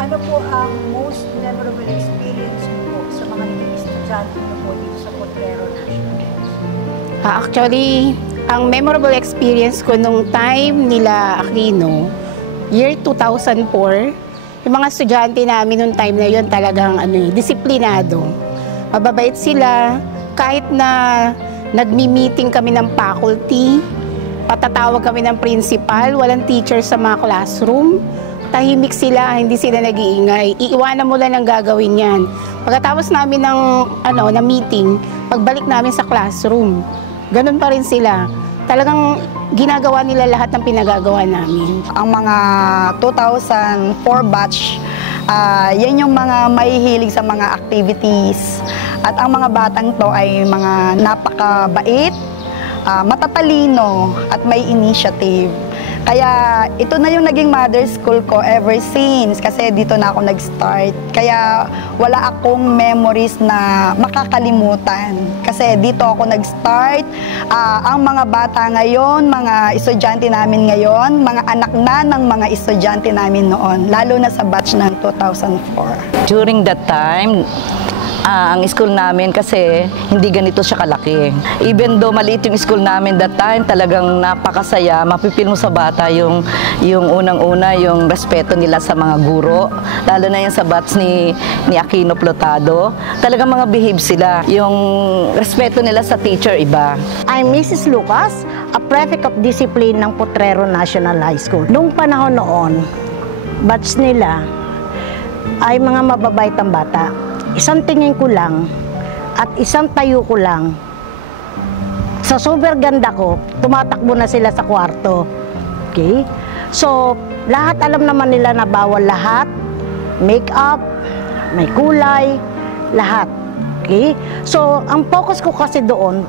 Ano po ang most memorable experience niyo po sa mga naging estudyante niyo po dito sa Potrero National High School? Actually, ang memorable experience ko nung time nila Aquino, year 2004, yung mga estudyante namin nung time na yun talagang disiplinado. Mababait sila, kahit na nagmi-meeting kami ng faculty, patatawag kami ng principal, walang teacher sa mga classroom, tahimik sila, hindi sila nag-iingay. Iiwanan mo lang ang gagawin yan. Pagkatapos namin ng na meeting, pagbalik namin sa classroom, ganun pa rin sila. Talagang ginagawa nila lahat ng pinagagawa namin. Ang mga 2004 batch, yan yung mga mahihilig sa mga activities. At ang mga batang to ay mga napakabait, matatalino at may initiative. Kaya ito na yung naging mother school ko ever since kasi dito na ako nag-start. Kaya wala akong memories na makakalimutan kasi dito ako nag-start. Ang mga bata ngayon, mga estudyante namin ngayon, mga anak na ng mga estudyante namin noon, lalo na sa batch ng 2004. During that time, ang school namin kasi hindi ganito siya kalaki. Even though maliit yung school namin that time, talagang napakasaya. Mapipil mo sa bata yung unang-una, yung respeto nila sa mga guro. Lalo na yung sa batch ni Aquino Plotado. Talagang mga behave sila. Yung respeto nila sa teacher, iba. I'm Mrs. Lucas, a prefect of discipline ng Potrero National High School. Noong panahon noon, batch nila ay mga mababait ang bata. Isang tingin ko lang at isang tayo ko lang, sa super ganda ko, tumatakbo na sila sa kwarto. Okay? So, lahat alam naman nila na bawal lahat, make-up, may kulay, lahat. Okay? So, ang focus ko kasi doon,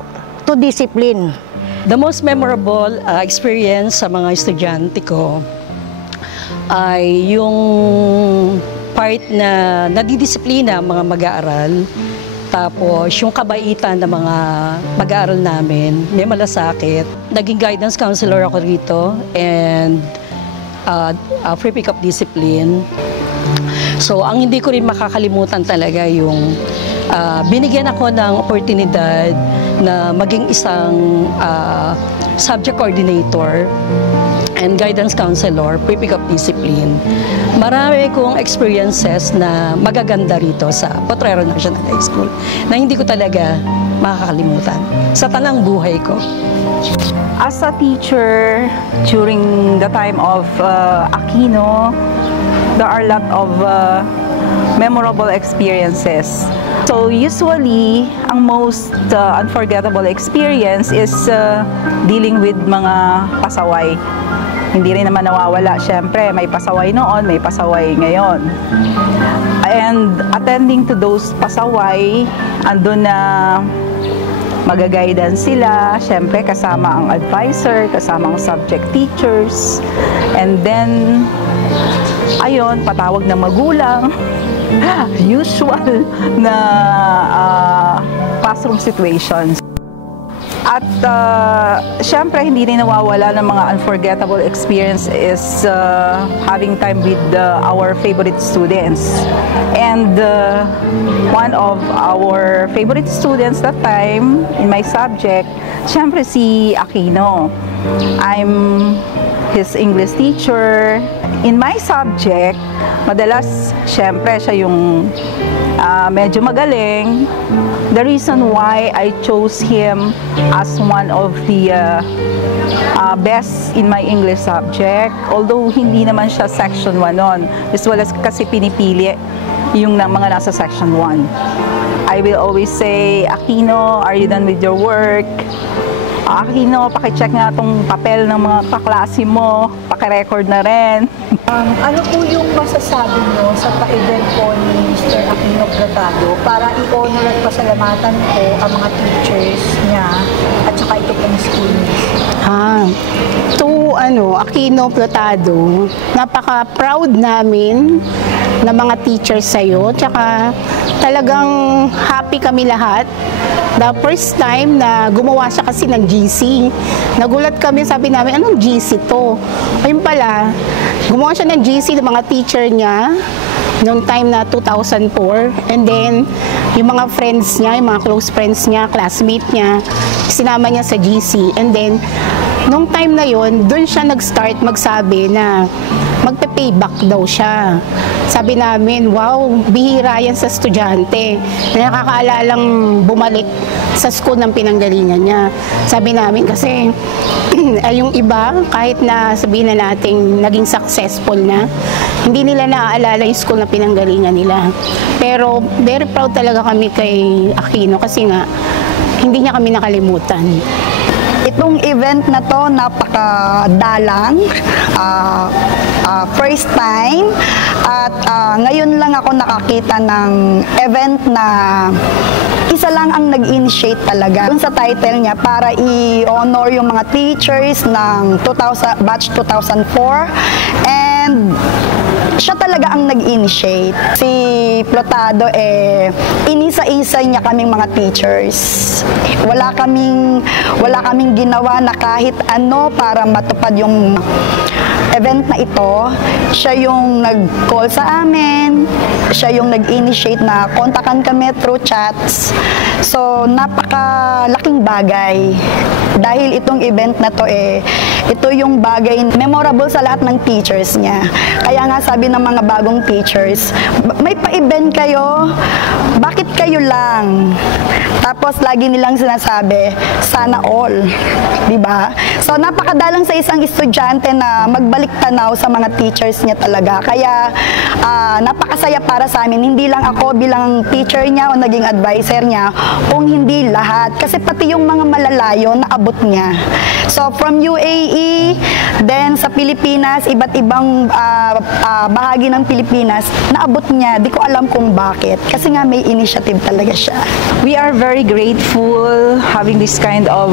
to discipline. The most memorable experience sa mga estudyante ko ay yung part na nadidisiplina mga mag-aaral, tapos yung kabaitan ng mga mag-aaral namin, may malasakit. Naging guidance counselor ako rito and free pick-up discipline. So ang hindi ko rin makakalimutan talaga yung binigyan ako ng oportunidad na maging isang subject coordinator and guidance counselor, pre-pick-up discipline. Marami kong experiences na magaganda rito sa Potrero National High School na hindi ko talaga makakalimutan sa tanang buhay ko. As a teacher, during the time of Aquino, there are a lot of memorable experiences. So usually, ang most unforgettable experience is dealing with mga pasaway. Hindi rin naman nawawala. Siyempre, may pasaway noon, may pasaway ngayon. And attending to those pasaway, andun na magaguidance sila. Siyempre, kasama ang advisor, kasama ang subject teachers. And then, ayun, patawag na magulang. Usual na classroom situations. At syempre, hindi rin nawawala ng mga unforgettable experience is having time with our favorite students. And one of our favorite students that time, in my subject, syempre si Aquino. I'm his English teacher. In my subject, madalas, syempre, siya yung medyo magaling. The reason why I chose him as one of the best in my English subject, although hindi naman siya section 1 noon, usually kasi pinipili yung mga nasa section 1. I will always say, Aquino, are you done with your work? Aquino, pakicheck nga itong papel ng mga kaklase mo, pakirecord na rin. Ano po yung masasabi nyo sa pa-event po ni Mr. Aquino Plotado para i-honor at pasalamatan po ang mga teachers niya at saka ito pong school niya? Aquino Plotado, napaka-proud namin na mga teachers sa'yo. Tsaka talagang happy kami lahat. The first time na gumawa siya kasi ng GC, nagulat kami, sabi namin, anong GC to? Ayun pala, gumawa siya ng GC ng mga teacher niya noong time na 2004. And then, yung mga friends niya, yung mga close friends niya, classmate niya, sinama niya sa GC. And then, nung time na yon, doon siya nag-start magsabi na magpe-payback daw siya. Sabi namin, wow, bihira yan sa estudyante na nakakaalalang bumalik sa school ng pinanggalingan niya. Sabi namin kasi, yung iba, kahit na sabihin na natin naging successful na, hindi nila naaalala yung school na pinanggalingan nila. Pero very proud talaga kami kay Aquino kasi nga, hindi niya kami nakalimutan. Itong event na to, napakadalang, first time, at ngayon lang ako nakakita ng event na isa lang ang nag-initiate talaga. Dun sa title niya, para i-honor yung mga teachers ng batch 2004, and siya talaga ang nag-initiate. Si Plotado, inisa-isa niya kaming mga teachers. Wala kaming ginawa na kahit ano para matupad yung event na ito. Siya yung nag-call sa amin, siya yung nag-initiate na kontakan kami through chats. So, napakalaking bagay. Dahil itong event na to, ito yung bagay memorable sa lahat ng teachers niya. Kaya nga sabi ng mga bagong teachers, may pa-event kayo, bakit kayo lang? Tapos lagi nilang sinasabi, sana all. Diba? So, napakadalang sa isang estudyante na magbalik tanaw sa mga teachers niya talaga. Kaya, napakasaya para sa amin. Hindi lang ako bilang teacher niya o naging advisor niya, kung hindi lahat. Kasi pati yung mga malalayo, naabot niya. So, from UAE, then sa Pilipinas, iba't ibang bahagi ng Pilipinas, naabot niya. Di ko alam kung bakit. Kasi nga may initiative talaga siya. We are very grateful having this kind of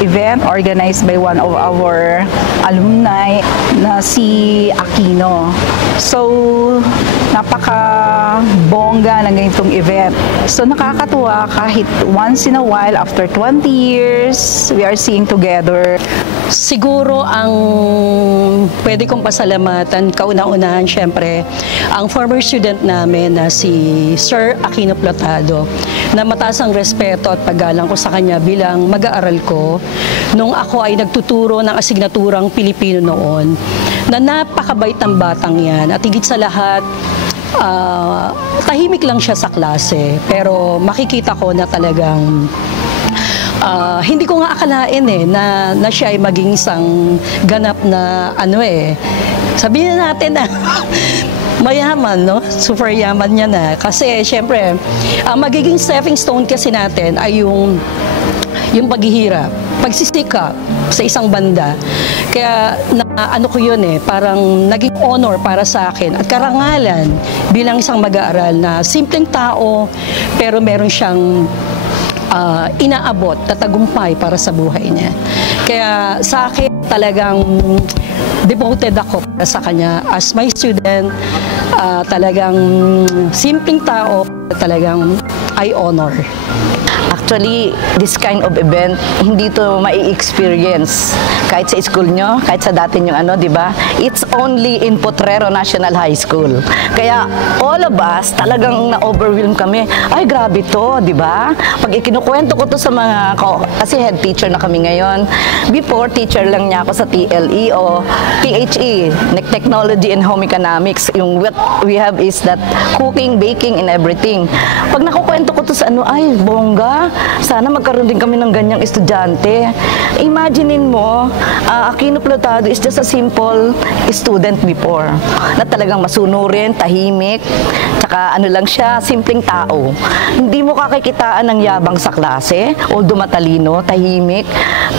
event organized by one of our alumni na si Aquino. So, napaka-bongga ng ganitong event. So, nakakatuwa kahit once in a while, after 20 years, we are seeing together. Siguro ang pwede kong pasalamatan, kauna-unahan syempre, ang former student namin na si Sir Aquino Plotado, na mataas ang respeto at paggalang ko sa kanya bilang mag-aaral ko nung ako ay nagtuturo ng asignaturang Pilipino noon, na napakabait ng batang yan at higit sa lahat, tahimik lang siya sa klase, pero makikita ko na talagang hindi ko nga akalain na siya ay maging isang ganap na sabihin natin na mayaman, no? Super yaman niya na. Kasi syempre, ang magiging stepping stone kasi natin ay yung paghihirap, pagsisikap sa isang banda. Kaya ko yun parang naging honor para sa akin at karangalan bilang isang mag-aaral na simpleng tao pero meron siyang inaabot na tagumpay para sa buhay niya. Kaya sa akin talagang devoted ako sa kanya as my student. Talagang simpleng tao, talagang I honor. Actually, this kind of event, hindi to mai-experience kahit sa school nyo, kahit sa dati nyo di ba? It's only in Potrero National High School. Kaya all of us, talagang na-overwhelm kami. Ay, grabe to, di ba? Pag ikinukwento ko to sa mga, kasi head teacher na kami ngayon. Before, teacher lang niya ako sa TLE o THE, Technology and Home Economics. Yung what we have is that cooking, baking, and everything. Pag nakukwento ko to sa ay, bongga, sana magkaroon din kami ng ganyang estudyante. Imaginein mo, Aquino Plotado is just a simple student before, na talagang masunurin, tahimik, tsaka lang siya, simpleng tao. Hindi mo kakikitaan ng yabang sa klase, although matalino, tahimik.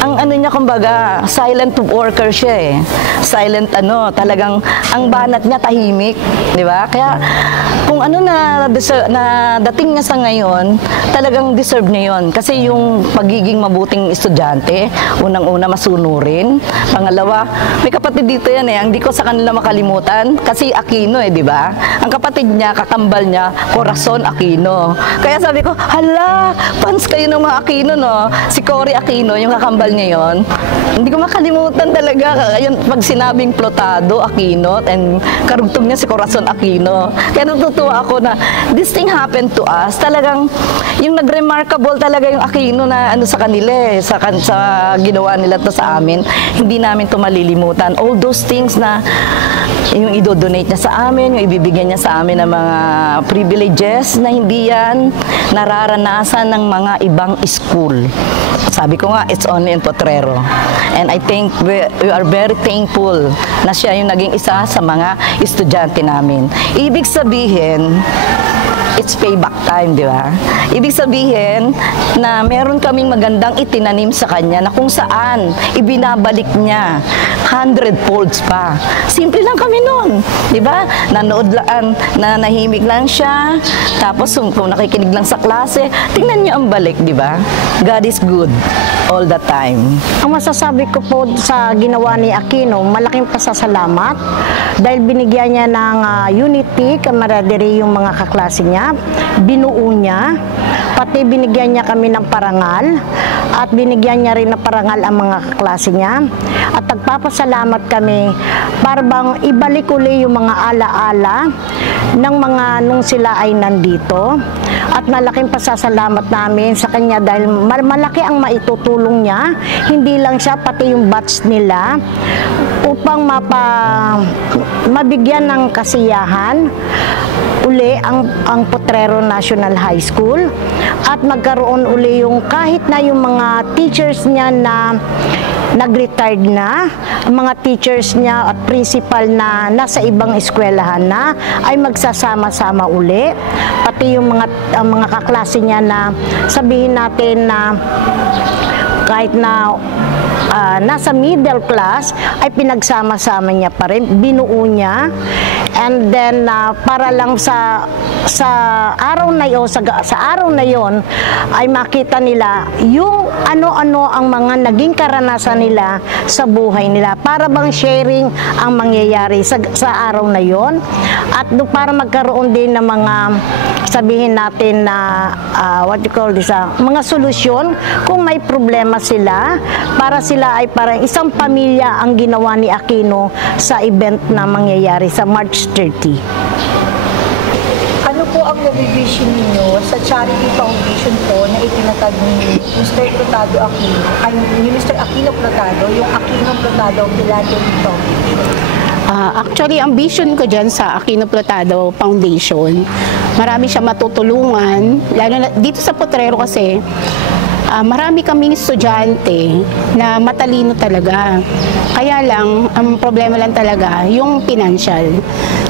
Ang niya, kumbaga, silent worker siya Silent talagang, ang banat niya tahimik, di ba? Kaya, kung na dating niya sa ngayon, talagang deserve na-deserve niya yun. Kasi yung pagiging mabuting estudyante, unang-una masunurin. Pangalawa, may kapatid dito yan hindi ko sa kanila makalimutan. Kasi Aquino di ba? Ang kapatid niya, kakambal niya, Corazon Aquino. Kaya sabi ko, hala, fans kayo ng mga Aquino, no? Si Cory Aquino, yung kakambal niya yon. Hindi ko makalimutan talaga. Ayun, pag sinabing Plotado Aquino, and karugtog niya si Corazon Aquino. Kaya natutuwa ako na this thing happened to us. Talagang yung nag-remarkable talaga yung Aquino na sa kanila sa ginawa nila to sa amin. Hindi namin to malilimutan. All those things na yung idodonate niya sa amin, yung ibibigyan niya sa amin ng mga privileges na hindi yan nararanasan ng mga ibang school. Sabi ko nga, it's only in Potrero. And I think we are very thankful na siya yung naging isa sa mga estudyante namin. Ibig sabihin, it's payback time, di ba? Ibig sabihin na meron kaming magandang itinanim sa kanya na kung saan ibinabalik niya 100-folds pa. Simple lang kami noon, di ba? Nanood lang, nanahimik lang siya, tapos kung nakikinig lang sa klase, tingnan niyo ang balik, di ba? God is good all the time. Ang masasabi ko po sa ginawa ni Aquino, malaking pasasalamat dahil binigyan niya ng unity, camaraderie yung mga kaklase niya, binuo niya, pati binigyan niya kami ng parangal at binigyan niya rin ng parangal ang mga kaklase niya. At nagpapasalamat kami para bang ibalik uli yung mga alaala ng mga nung sila ay nandito. At malaking pasasalamat namin sa kanya dahil malaki ang maitutulong niya, hindi lang siya, pati yung batch nila, upang mabigyan ng kasiyahan uli ang Potrero National High School at magkaroon uli yung kahit na yung mga teachers niya na nag-retired na, mga teachers niya at principal na nasa ibang eskwelahan na ay magsasama-sama uli, pati yung mga kaklase niya na sabihin natin na kahit na nasa middle class ay pinagsama-sama niya pa rin, binuo niya. And then para lang sa araw na yon, sa araw na yon ay makita nila yung ano-ano ang mga naging karanasan nila sa buhay nila, para bang sharing ang mangyayari sa araw na yon, at para magkaroon din ng mga sabihin natin na what you call this, mga solusyon kung may problema sila, para sila ay parang isang pamilya ang ginawa ni Aquino sa event na mangyayari sa March 30. Ano po ang nabivision ninyo sa charity foundation po na itinatag ni Mr. Plotado Aquino, ay ni Mr. Aquino Plotado, yung Aquino Plotado Philanthropy Foundation? Actually, ang vision ko dyan sa Aquino Plotado Foundation, marami siya matutulungan, lalo na dito sa Potrero kasi, marami kaming estudyante na matalino talaga. Kaya lang, ang problema lang talaga, yung financial.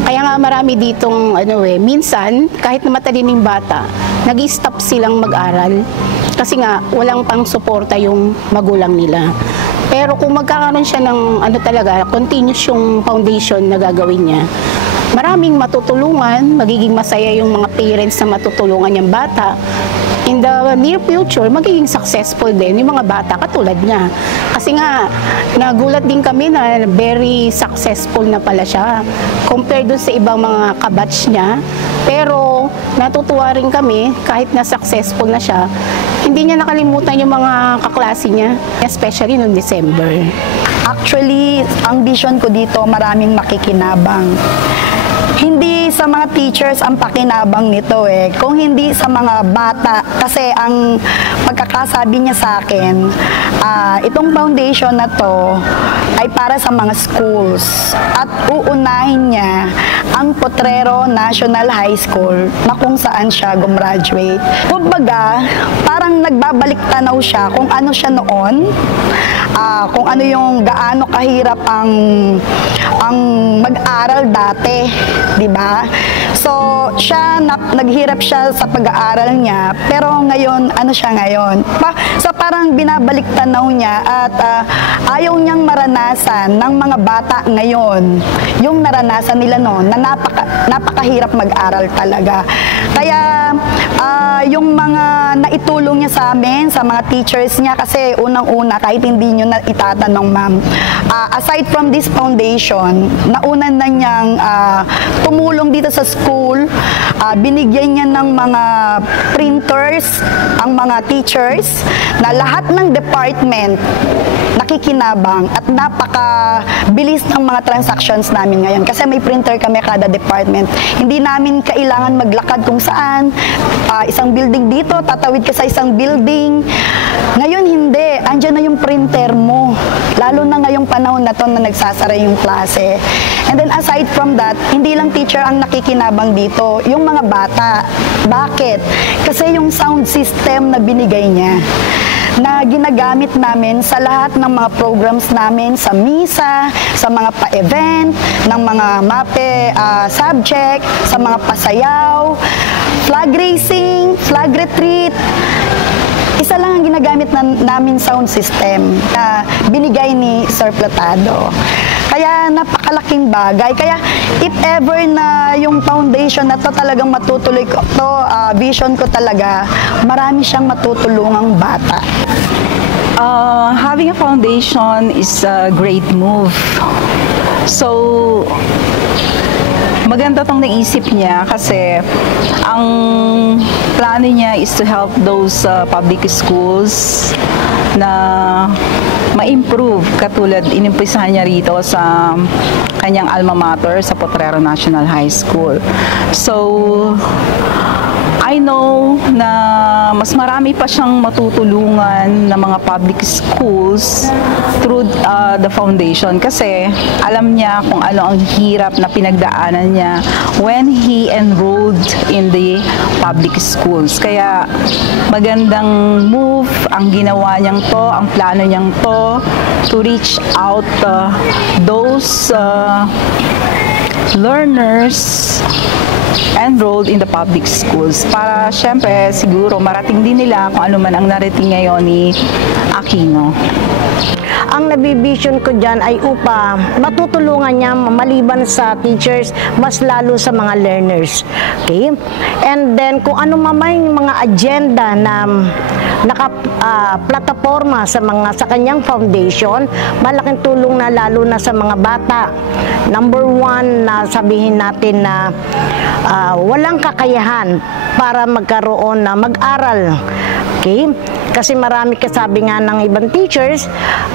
Kaya nga marami ditong, minsan, kahit na matalino yung bata, nag-stop silang mag-aral. Kasi nga, walang pang suporta yung magulang nila. Pero kung magkakaroon siya ng talaga, continuous yung foundation na gagawin niya, maraming matutulungan, magiging masaya yung mga parents na matutulungan yung bata. In the near future, magiging successful din yung mga bata katulad niya. Kasi nga, nagulat din kami na very successful na pala siya compared dun sa ibang mga kabatch niya. Pero natutuwa rin kami, kahit na successful na siya, hindi niya nakalimutan yung mga kaklase niya, especially noong December. Actually, ang vision ko dito, maraming makikinabang. Hindi sa mga teachers ang pakinabang nito kung hindi sa mga bata. Kasi ang pagkakasabi niya sa akin, itong foundation na to ay para sa mga schools. At uunahin niya ang Potrero National High School na kung saan siya gumraduate. Kumbaga, parang nagbabalik tanaw siya kung ano siya noon, kung ano yung gaano kahirap ang mag-aral dati, di ba? So, naghirap siya sa pag-aaral niya, pero ngayon, ano siya ngayon? So, parang binabalik tanaw niya at ayaw niyang maranasan ng mga bata ngayon yung naranasan nila noon na napakahirap mag-aral talaga. Kaya, yung mga naitulong niya sa amin, sa mga teachers niya, kasi unang-una, kahit hindi nyo na itatanong, ma'am, aside from this foundation, naunan na niyang tumulong dito sa school, binigyan niya ng mga printers, ang mga teachers, na lahat ng department nakikinabang at napakabilis ng mga transactions namin ngayon. Kasi may printer kami kada department. Hindi namin kailangan maglakad kung saan, isang building dito, tatawid ka sa isang building. Ngayon hindi, andyan na yung printer mo. Lalo na ngayong panahon na to na nagsasara yung klase. And then aside from that, hindi lang teacher ang nakikinabang dito, yung mga bata. Bakit? Kasi yung sound system na binigay niya, na ginagamit namin sa lahat ng mga programs namin, sa misa, sa mga pa-event, ng mga MAPE subject, sa mga pasayaw, flag racing, flag retreat. Isa lang ang ginagamit namin sound system na binigay ni Sir Plotado. Kaya napakalaking bagay. Kaya if ever na yung foundation na to talagang matutuloy ko, to vision ko talaga, marami siyang matutulungang bata. Having a foundation is a great move. So, maganda tong naisip niya kasi ang plano niya is to help those public schools na ma-improve, katulad inimpisahan niya rito sa kanyang alma mater sa Potrero National High School. So, I know na mas marami pa siyang matutulungan ng mga public schools through the foundation kasi alam niya kung ano ang hirap na pinagdaanan niya when he enrolled in the public schools. Kaya magandang move ang ginawa niyang to, ang plano niyang to reach out those learners enrolled in the public schools para syempre siguro marating din nila kung ano man ang narating ngayon ni Aquino. Ang nabivision ko dyan ay upa matutulungan niya maliban sa teachers, mas lalo sa mga learners. Okay? And then kung ano mamay mga agenda na plataforma sa kanyang foundation, malaking tulong na lalo na sa mga bata. Number one, na sabihin natin na walang kakayahan para magkaroon na mag-aral. Okay? Kasi marami kasabi nga ng ibang teachers,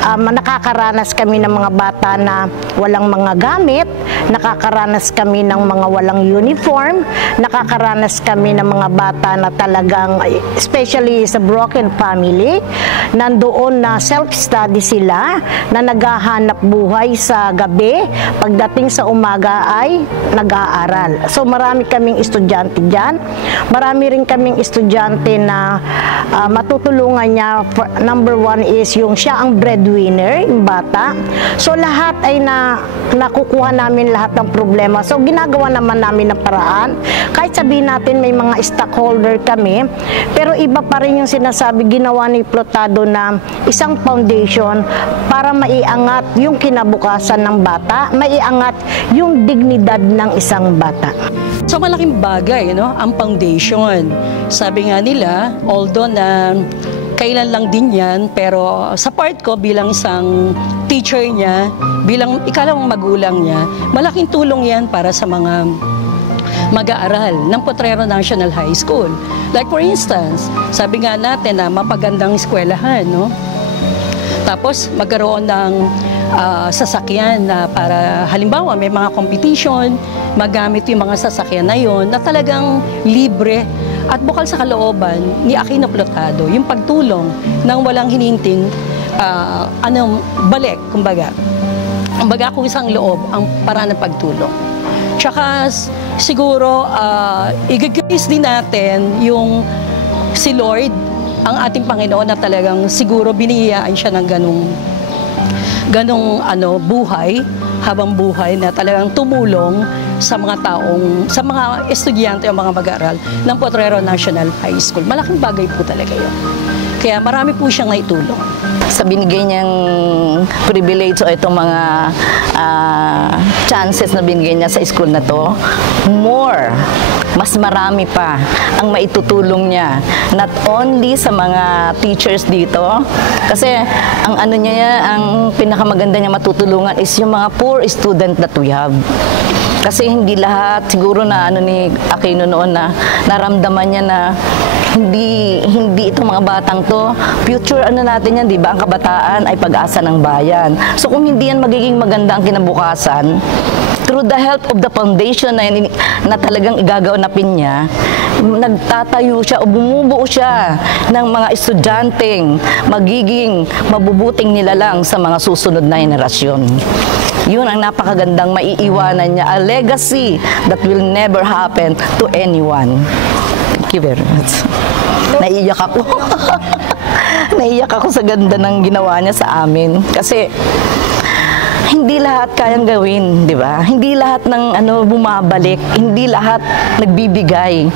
nakakaranas kami ng mga bata na walang mga gamit, nakakaranas kami ng mga walang uniform, nakakaranas kami ng mga bata na talagang, especially sa broken family, nandoon na self-study sila, na naghahanap buhay sa gabi, pagdating sa umaga ay nag-aaral. So marami kaming estudyante dyan, marami rin kaming estudyante na matutulungan niya. Number one is yung siya ang breadwinner, yung bata. So lahat ay nakukuha namin lahat ng problema. So ginagawa naman namin ng paraan. Kahit sabihin natin may mga stockholder kami, pero iba pa rin yung sinasabi ginawa ni Plotado na isang foundation para maiangat yung kinabukasan ng bata, maiangat yung dignidad ng isang bata. So malaking bagay, ang foundation. Sabi nga nila, although na kailan lang din yan, pero sa part ko bilang isang teacher niya, bilang ikalawang magulang niya, malaking tulong yan para sa mga mag-aaral ng Potrero National High School. Like for instance, sabi nga natin na mapagandang eskwelahan, tapos magkaroon ng sasakyan na para halimbawa may mga competition, magamit yung mga sasakyan na yon na talagang libre at bukal sa kalooban ni Aquino Plotado yung pagtulong ng walang hininting balik, kumbaga kung isang loob ang paraan ng pagtulong. Tsaka siguro i-grace din natin yung si Lord, ang ating Panginoon, na talagang siguro biniyayaan siya ng ganong buhay, habang buhay na talagang tumulong sa mga sa mga estudyante o mga mag-aaral ng Potrero National High School. Malaking bagay po talaga yun. Kaya marami po siyang naitulong. Sa binigay niyang privilege o itong mga chances na binigay niya sa school na to, more mas marami pa ang maitutulong niya. Not only sa mga teachers dito, kasi ang ano niya, ang pinakamaganda niya matutulungan is yung mga poor student that we have. Kasi hindi lahat, siguro na ano ni Aquino noon na naramdaman niya na hindi itong mga batang to, future ano natin yan, di ba? Ang kabataan ay pag-asa ng bayan. So kung hindi yan magiging maganda ang kinabukasan, through the help of the foundation na talagang igagaunapin niya, nagtatayo siya o bumubuo siya ng mga estudyanteng magiging mabubuting nilalang sa mga susunod na henerasyon. Yun ang napakagandang maiiwanan niya, a legacy that will never happen to anyone. Thank you very much. Naiiyak ako. Naiiyak ako sa ganda ng ginawa niya sa amin. Kasi hindi lahat kayang gawin, di ba? Hindi lahat ng bumabalik, hindi lahat nagbibigay.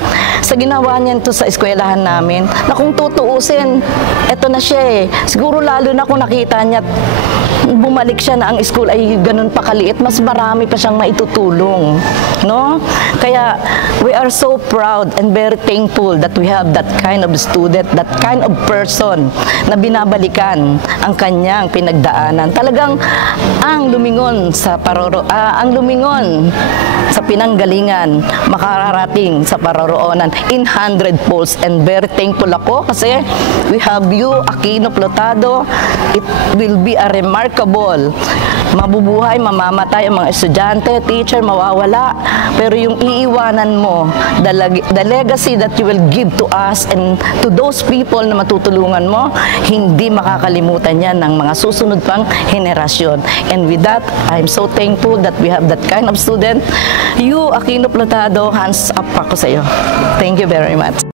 Sa ginawa niya ito sa eskwelahan namin, na kung tutuusin, eto na siya eh. Siguro lalo na kung nakita niya bumalik siya na ang school ay ganun pa kaliit, mas marami pa siyang maitutulong, no? Kaya we are so proud and very thankful that we have that kind of student, that kind of person na binabalikan ang kanyang pinagdaanan. Talagang ang lumingon sa pinanggalingan makararating sa paroroonan in 100-folds, and very thankful ako kasi we have you, Aquino Plotado. It will be a remarkable, mabubuhay, mamamatay ang mga estudyante, teacher, mawawala, pero yung iiwanan mo, the legacy that you will give to us and to those people na matutulungan mo, hindi makakalimutan yan ng mga susunod pang henerasyon. And with that, I'm so thankful that we have that kind of student. You, Aquino Plotado, hands up ako sa iyo. Thank you very much.